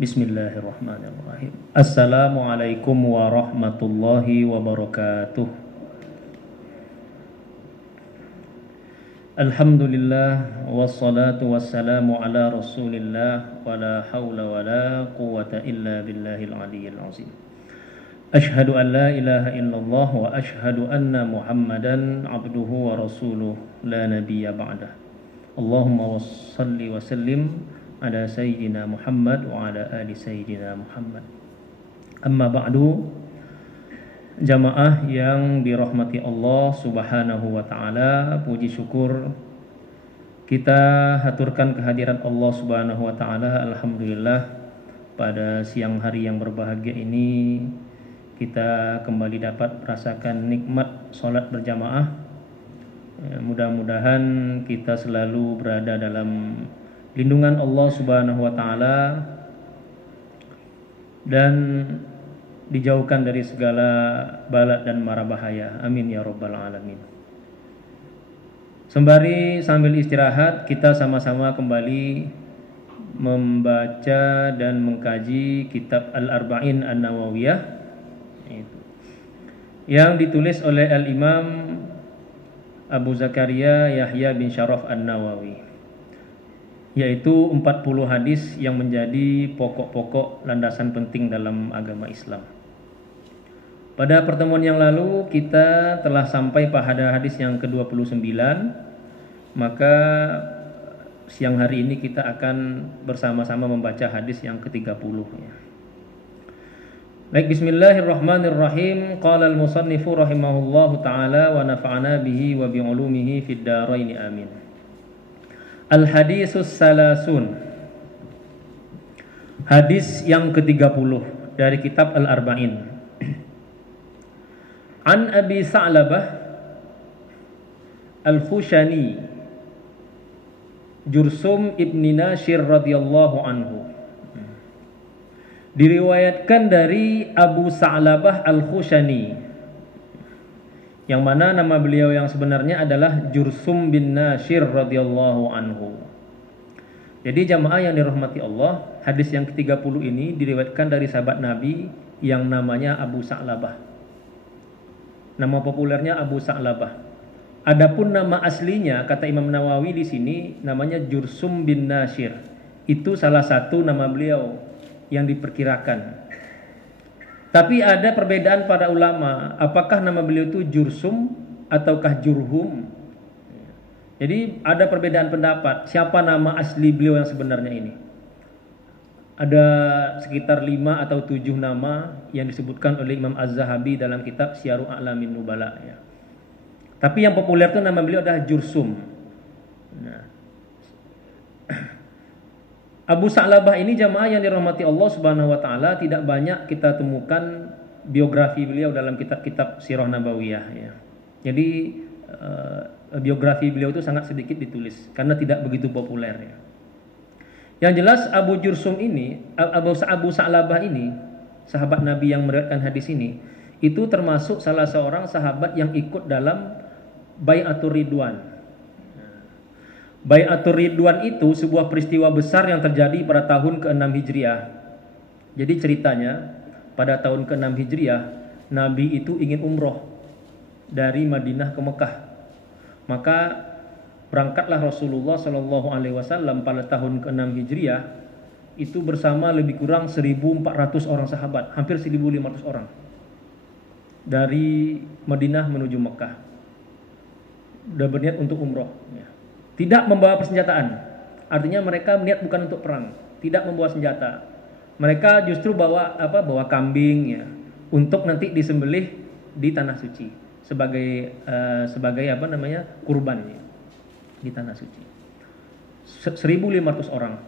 Bismillahirrahmanirrahim. Assalamualaikum warahmatullahi wabarakatuh. Alhamdulillah wassalatu wassalamu ala Rasulillah wala haula wala quwwata illa billahil aliyyil azim. Ashhadu an la ilaha illallah wa ashhadu anna Muhammadan abduhu wa rasuluh la nabiyya ba'dah. Allahumma wassalli wa sallim ala Sayyidina Muhammad wa ala ali Sayyidina Muhammad. Amma ba'du, jamaah yang dirahmati Allah subhanahu wa ta'ala, puji syukur kita haturkan kehadiran Allah subhanahu wa ta'ala. Alhamdulillah, pada siang hari yang berbahagia ini kita kembali dapat merasakan nikmat sholat berjamaah. Mudah-mudahan kita selalu berada dalam lindungan Allah subhanahu wa ta'ala dan dijauhkan dari segala bala dan mara bahaya. Amin ya rabbal alamin. Sembari sambil istirahat, kita sama-sama kembali membaca dan mengkaji kitab Al-Arba'in An-Nawawiyah yang ditulis oleh Al-Imam Abu Zakaria Yahya bin Syaraf An-Nawawi, yaitu 40 hadis yang menjadi pokok-pokok landasan penting dalam agama Islam. Pada pertemuan yang lalu kita telah sampai pada hadis yang ke-29, maka siang hari ini kita akan bersama-sama membaca hadis yang ke-30. Baik, bismillahirrahmanirrahim. Qala al-musannifu rahimahullahu ta'ala wa nafa'ana bihi wa bi'ulumihi fid dharain amin. Al-hadisus salasun, hadis yang ke-30 dari kitab Al-Arba'in. An Abi Sa'labah Al-Khushani Jursum ibni Nashir radhiyallahu anhu. Diriwayatkan dari Abu Sa'labah Al-Khushani, yang mana nama beliau yang sebenarnya adalah Jursum bin Nashir radhiyallahu anhu. Jadi jamaah yang dirahmati Allah, hadis yang ke-30 ini diriwayatkan dari sahabat Nabi yang namanya Abu Sa'labah. Nama populernya Abu Sa'labah. Adapun nama aslinya, kata Imam Nawawi di sini, namanya Jursum bin Nashir. Itu salah satu nama beliau yang diperkirakan. Tapi ada perbedaan para ulama, apakah nama beliau itu Jursum ataukah Jurhum. Jadi ada perbedaan pendapat siapa nama asli beliau yang sebenarnya ini. Ada sekitar 5 atau 7 nama yang disebutkan oleh Imam Az-Zahabi dalam kitab Syiaru A'lamin Nubala ya. Tapi yang populer itu nama beliau adalah Jursum. Nah, Abu Sa'labah ini jamaah yang dirahmati Allah subhanahu wa ta'ala, tidak banyak kita temukan biografi beliau dalam kitab-kitab Sirah Nabawiyah ya. Jadi biografi beliau itu sangat sedikit ditulis karena tidak begitu populer ya. Yang jelas Abu Jursum ini, Abu Sa'labah ini, sahabat Nabi yang meriwayatkan hadis ini, itu termasuk salah seorang sahabat yang ikut dalam Bai'atur Ridwan. Bai'atur Ridwan itu sebuah peristiwa besar yang terjadi pada tahun ke-6 Hijriah. Jadi ceritanya, pada tahun ke-6 Hijriah, Nabi itu ingin umroh dari Madinah ke Mekah. Maka berangkatlah Rasulullah SAW pada tahun ke-6 Hijriah itu bersama lebih kurang 1.400 orang sahabat, hampir 1.500 orang dari Madinah menuju Mekah. Sudah berniat untuk umroh ya. Tidak membawa persenjataan, artinya mereka niat bukan untuk perang, tidak membawa senjata. Mereka justru bawa kambing ya, untuk nanti disembelih di tanah suci sebagai kurban ya, di tanah suci. 1.500 orang.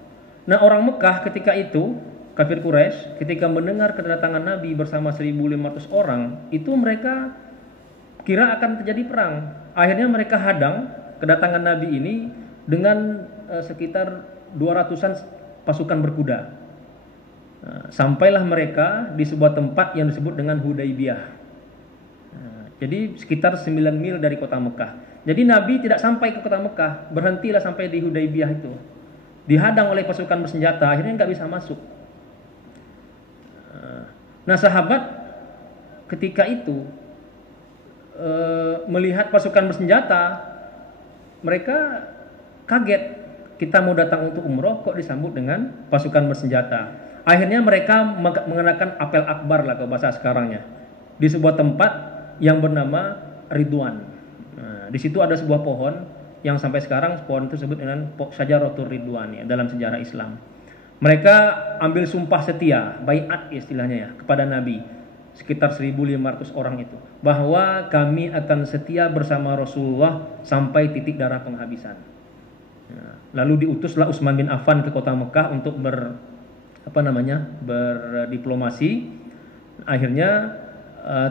Nah, orang Mekah ketika itu, kafir Quraisy, ketika mendengar kedatangan Nabi bersama 1.500 orang, itu mereka kira akan terjadi perang. Akhirnya mereka hadang kedatangan Nabi ini dengan sekitar 200-an pasukan berkuda. Sampailah mereka di sebuah tempat yang disebut dengan Hudaybiyah. Jadi sekitar 9 mil dari kota Mekah. Jadi Nabi tidak sampai ke kota Mekah, berhentilah sampai di Hudaybiyah itu. Dihadang oleh pasukan bersenjata, akhirnya nggak bisa masuk. Nah, sahabat ketika itu melihat pasukan bersenjata, mereka kaget. Kita mau datang untuk umroh kok disambut dengan pasukan bersenjata. Akhirnya mereka mengenakan apel akbar lah ke bahasa sekarangnya di sebuah tempat yang bernama Ridwan. Nah, di situ ada sebuah pohon yang sampai sekarang pohon itu disebut dengan Syajaratul Ridwan ya dalam sejarah Islam. Mereka ambil sumpah setia, baiat istilahnya ya, kepada Nabi. Sekitar 1.500 orang itu, bahwa kami akan setia bersama Rasulullah sampai titik darah penghabisan. Lalu diutuslah Utsman bin Affan ke kota Mekah untuk berdiplomasi. Akhirnya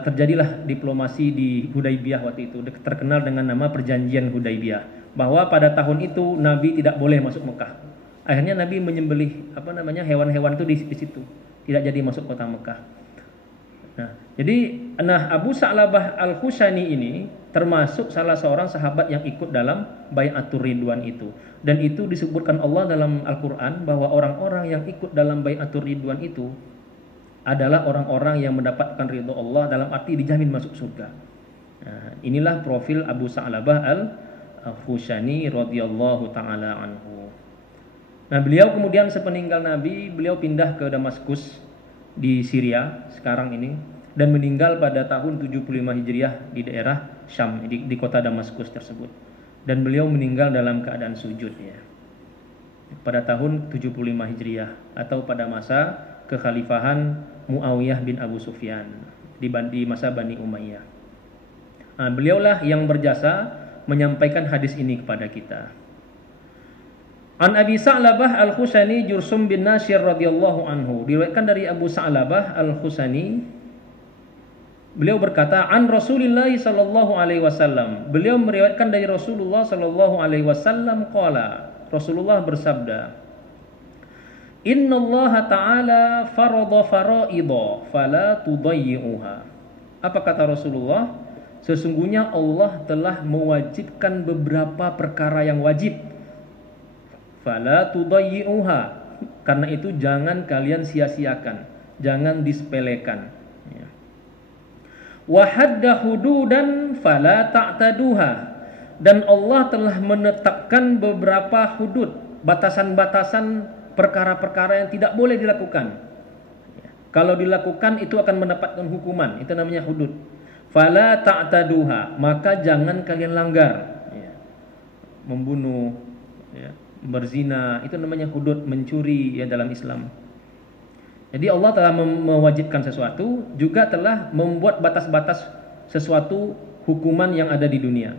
terjadilah diplomasi di Hudaybiyah waktu itu, terkenal dengan nama Perjanjian Hudaybiyah, bahwa pada tahun itu Nabi tidak boleh masuk Mekah. Akhirnya Nabi menyembelih hewan-hewan itu di situ, tidak jadi masuk kota Mekah. Nah, Abu Sa'labah Al-Khushani ini termasuk salah seorang sahabat yang ikut dalam Bai'atur Ridwan itu. Dan itu disebutkan Allah dalam Al-Quran bahwa orang-orang yang ikut dalam Bai'atur Ridwan itu adalah orang-orang yang mendapatkan ridho Allah, dalam arti dijamin masuk surga. Nah, inilah profil Abu Sa'labah Al-Khushani radhiyallahu ta'ala anhu. Nah, beliau kemudian sepeninggal Nabi, beliau pindah ke Damaskus di Syria sekarang ini, dan meninggal pada tahun 75 Hijriah di daerah Syam, di kota Damaskus tersebut. Dan beliau meninggal dalam keadaan sujud ya, pada tahun 75 Hijriah atau pada masa kekhalifahan Muawiyah bin Abu Sufyan di masa Bani Umayyah. Nah, beliaulah yang berjasa menyampaikan hadis ini kepada kita. An Abi Sa'labah Al-Khushani Jursum bin Nashir radhiyallahu anhu, diriwayatkan dari Abu Sa'labah Al-Khushani, beliau berkata, an Rasulillah sallallahu alaihi wasallam, beliau meriwayatkan dari Rasulullah sallallahu alaihi wasallam qala, Rasulullah bersabda, innallaha ta'ala farada faraidha fala tudayyi'uha. Apa kata Rasulullah? Sesungguhnya Allah telah mewajibkan beberapa perkara yang wajib, fala tudayyi'uha, karena itu jangan kalian sia-siakan, jangan disepelekan. Wa hadda hududan fala ta'taduha, dan Allah telah menetapkan beberapa hudud, batasan-batasan perkara-perkara yang tidak boleh dilakukan. Kalau dilakukan itu akan mendapatkan hukuman, itu namanya hudud. Fala ta'taduha, maka jangan kalian langgar. Membunuh, berzina, itu namanya hudud, mencuri ya dalam Islam. Jadi Allah telah mewajibkan sesuatu, juga telah membuat batas-batas sesuatu hukuman yang ada di dunia.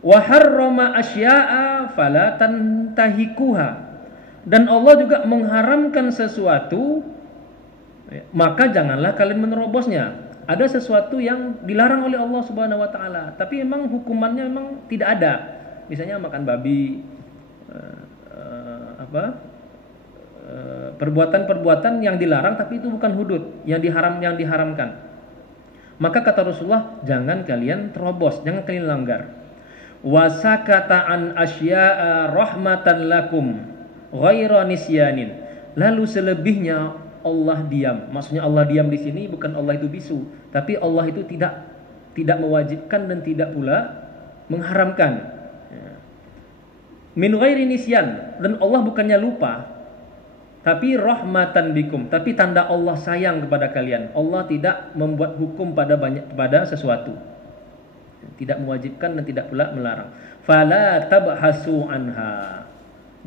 Wa harrama asya'a fala tantahikuha, dan Allah juga mengharamkan sesuatu, maka janganlah kalian menerobosnya. Ada sesuatu yang dilarang oleh Allah Subhanahu wa taala, tapi memang hukumannya memang tidak ada. Misalnya makan babi, perbuatan-perbuatan yang dilarang tapi itu bukan hudud, yang diharamkan. Maka kata Rasulullah, jangan kalian terobos, jangan kalian langgar. Wasakata an asya'a rahmatan lakum ghaira nisyanin. Lalu selebihnya Allah diam. Maksudnya Allah diam di sini bukan Allah itu bisu, tapi Allah itu tidak mewajibkan dan tidak pula mengharamkan. Min ghairi nisyan, dan Allah bukannya lupa, tapi rahmatan bikum, tapi tanda Allah sayang kepada kalian. Allah tidak membuat hukum pada sesuatu, tidak mewajibkan dan tidak pula melarang. Fala tabhasu anha,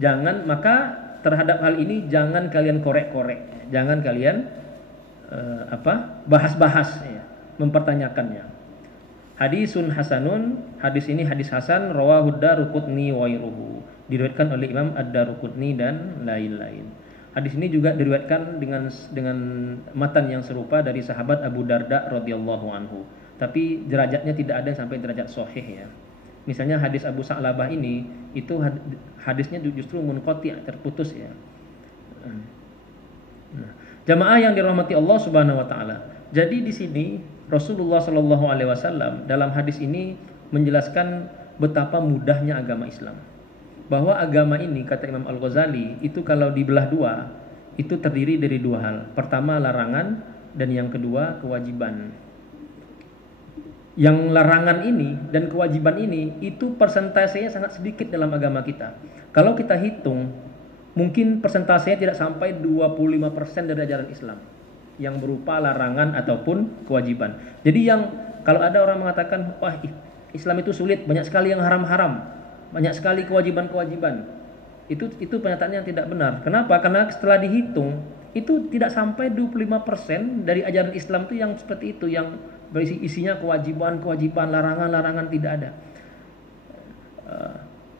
jangan, maka terhadap hal ini jangan kalian korek-korek, jangan kalian bahas-bahas ya, mempertanyakannya. Hadisun hasanun, hadis ini hadis hasan, rawahu Daruqutni wa ghairuhu, diriwayatkan oleh Imam Ad-Daruqutni dan lain-lain. Hadis ini juga diriwayatkan dengan matan yang serupa dari sahabat Abu Darda radhiyallahu anhu, tapi derajatnya tidak ada sampai derajat sahih ya. Misalnya hadis Abu Sa'labah ini, itu hadisnya justru munqati', terputus ya. Nah, jamaah yang dirahmati Allah Subhanahu wa taala. Jadi di sini Rasulullah Shallallahu alaihi wasallam dalam hadis ini menjelaskan betapa mudahnya agama Islam. Bahwa agama ini, kata Imam Al-Ghazali, itu kalau dibelah dua, itu terdiri dari dua hal. Pertama larangan dan yang kedua kewajiban. Yang larangan ini dan kewajiban ini itu persentasenya sangat sedikit dalam agama kita. Kalau kita hitung, mungkin persentasenya tidak sampai 25% dari ajaran Islam yang berupa larangan ataupun kewajiban. Jadi yang kalau ada orang mengatakan, wah Islam itu sulit, banyak sekali yang haram-haram, banyak sekali kewajiban-kewajiban. Itu pernyataan yang tidak benar. Kenapa? Karena setelah dihitung, itu tidak sampai 25% dari ajaran Islam itu yang seperti itu, yang berisi isinya kewajiban, larangan tidak ada.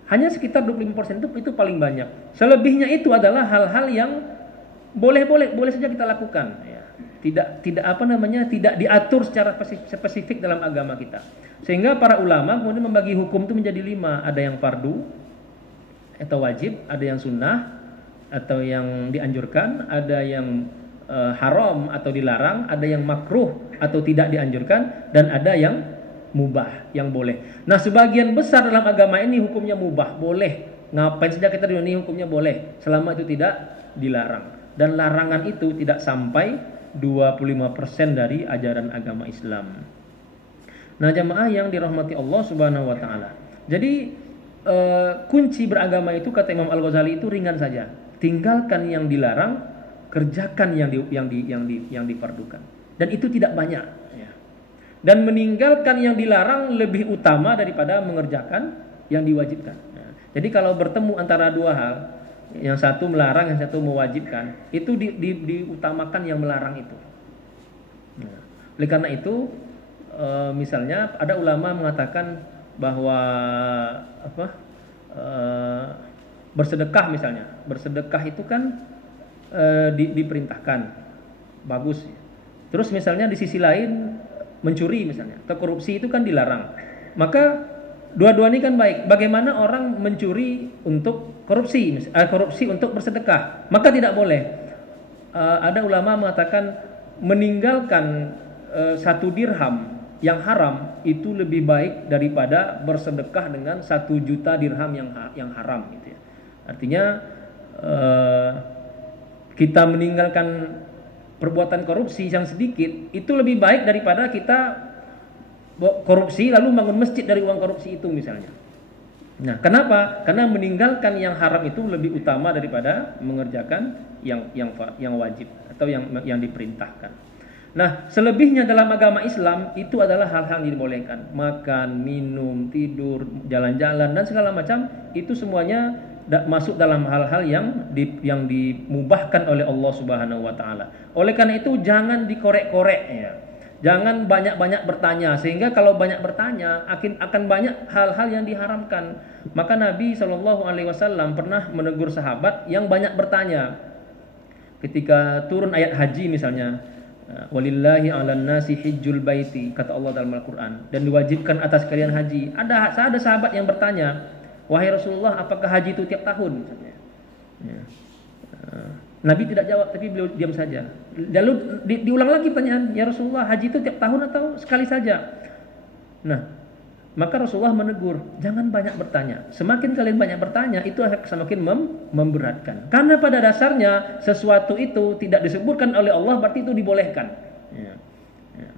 Hanya sekitar 25% itu paling banyak. Selebihnya itu adalah hal-hal yang boleh saja kita lakukan. Ya. Tidak diatur secara spesifik dalam agama kita. Sehingga para ulama kemudian membagi hukum itu menjadi 5. Ada yang fardu atau wajib, ada yang sunnah atau yang dianjurkan, ada yang haram atau dilarang, ada yang makruh atau tidak dianjurkan, dan ada yang mubah, yang boleh. Nah, sebagian besar dalam agama ini hukumnya mubah, boleh. Ngapain saja kita di dunia hukumnya boleh, selama itu tidak dilarang. Dan larangan itu tidak sampai 25% dari ajaran agama Islam. Nah, jamaah yang dirahmati Allah Subhanahu wa taala. Jadi kunci beragama itu kata Imam Al-Ghazali itu ringan saja. Tinggalkan yang dilarang, kerjakan yang difardukan. Dan itu tidak banyak, ya. Dan meninggalkan yang dilarang lebih utama daripada mengerjakan yang diwajibkan. Nah, jadi kalau bertemu antara dua hal, yang satu melarang, yang satu mewajibkan, itu diutamakan yang melarang itu. Nah, oleh karena itu, misalnya ada ulama mengatakan bahwa bersedekah misalnya, bersedekah itu kan diperintahkan, bagus. Terus misalnya di sisi lain mencuri misalnya, atau korupsi itu kan dilarang. Maka dua-duanya kan baik. Bagaimana orang mencuri untuk korupsi untuk bersedekah? Maka tidak boleh. Ada ulama mengatakan meninggalkan 1 dirham yang haram itu lebih baik daripada bersedekah dengan 1 juta dirham yang haram gitu ya. Artinya kita meninggalkan perbuatan korupsi yang sedikit itu lebih baik daripada kita korupsi lalu bangun masjid dari uang korupsi itu misalnya. Nah, kenapa? Karena meninggalkan yang haram itu lebih utama daripada mengerjakan yang wajib atau yang diperintahkan. Nah, selebihnya dalam agama Islam itu adalah hal-hal yang dibolehkan. Makan, minum, tidur, jalan-jalan dan segala macam itu semuanya masuk dalam hal-hal yang dimubahkan oleh Allah Subhanahu wa taala. Oleh karena itu jangan dikorek-korek ya. Jangan banyak-banyak bertanya, sehingga kalau banyak bertanya akan banyak hal-hal yang diharamkan. Maka Nabi Shallallahu alaihi wasallam pernah menegur sahabat yang banyak bertanya. Ketika turun ayat haji misalnya, walillahi 'alan nasi hijjul baiti, kata Allah dalam Al-Qur'an, dan diwajibkan atas kalian haji. Ada sahabat yang bertanya, wahai Rasulullah, apakah haji itu tiap tahun? Ya. Nabi tidak jawab, tapi beliau diam saja. Lalu diulang lagi pertanyaan, ya Rasulullah, haji itu tiap tahun atau sekali saja? Nah, maka Rasulullah menegur, jangan banyak bertanya. Semakin kalian banyak bertanya, itu akan semakin memberatkan. Karena pada dasarnya sesuatu itu tidak disebutkan oleh Allah, berarti itu dibolehkan. Ya. Ya.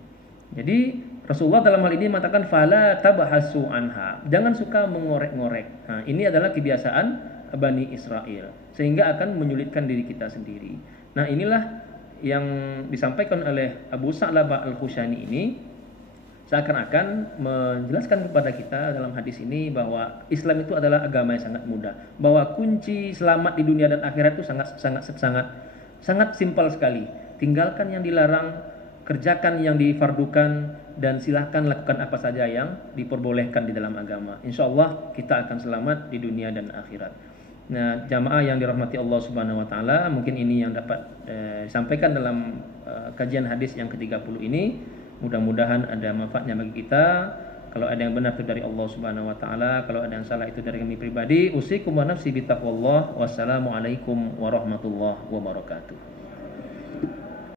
Jadi Rasulullah dalam hal ini mengatakan fala tabahasu anha. Jangan suka mengorek-ngorek. Nah, ini adalah kebiasaan Bani Israel, sehingga akan menyulitkan diri kita sendiri. Nah, inilah yang disampaikan oleh Abu Sa'labah Al-Khushani ini, seakan-akan menjelaskan kepada kita dalam hadis ini bahwa Islam itu adalah agama yang sangat mudah, bahwa kunci selamat di dunia dan akhirat itu sangat simpel sekali. Tinggalkan yang dilarang, kerjakan yang difardukan, dan silahkan lakukan apa saja yang diperbolehkan di dalam agama. Insya Allah kita akan selamat di dunia dan akhirat. Nah, jamaah yang dirahmati Allah Subhanahu wa taala, mungkin ini yang dapat disampaikan dalam kajian hadis yang ke-30 ini. Mudah-mudahan ada manfaatnya bagi kita. Kalau ada yang benar itu dari Allah Subhanahu wa taala, kalau ada yang salah itu dari kami pribadi. Usikum wa nafsi bittaqwallah. Wassalamualaikum warahmatullahi wabarakatuh.